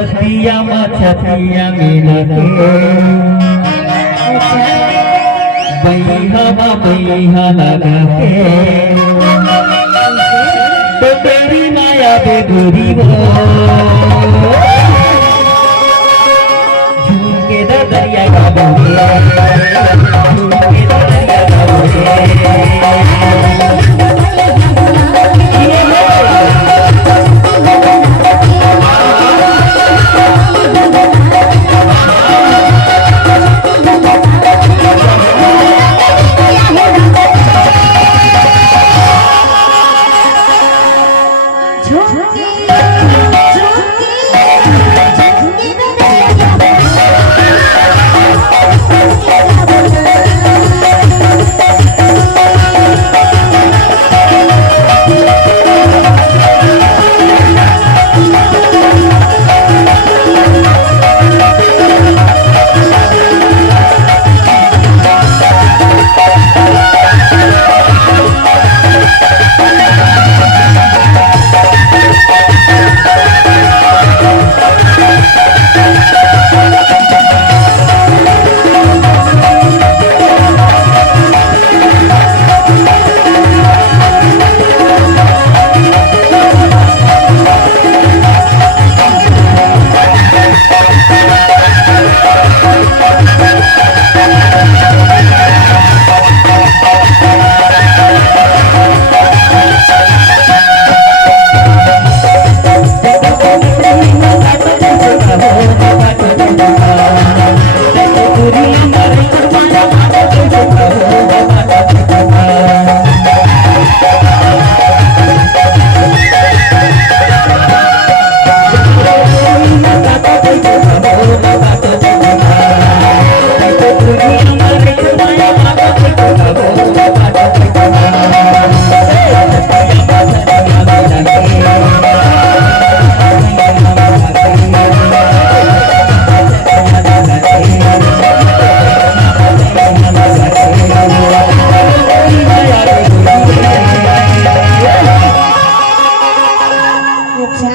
छतिया मिला के बैहा लगा के तो तेरी माया पे गोरी वो झूम के दरिया का बोले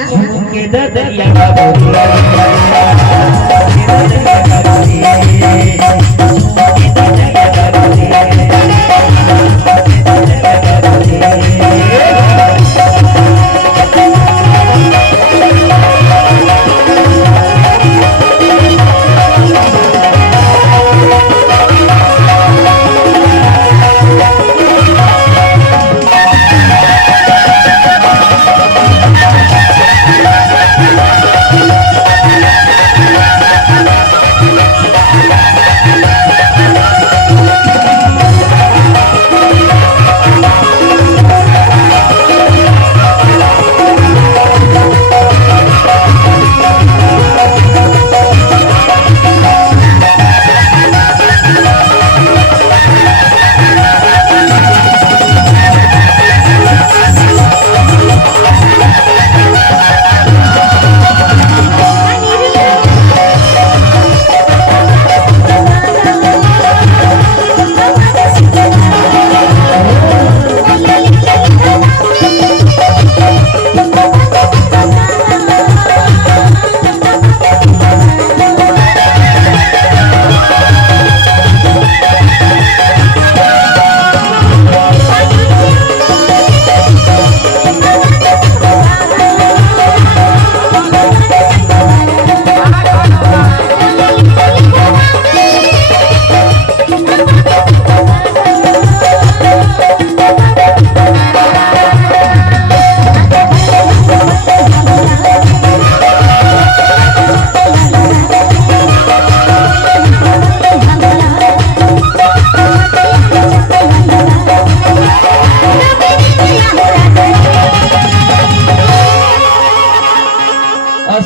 झूम के दरिया का बोले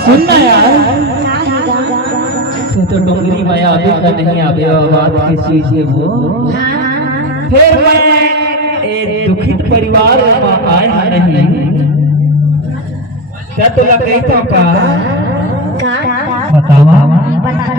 सुनना यार तो डोंगरी माया अभी का नहीं आवे बात की चीज है वो फिर मैं एक दुखित परिवार में आया नहीं क्या तो लगे तो का बतावा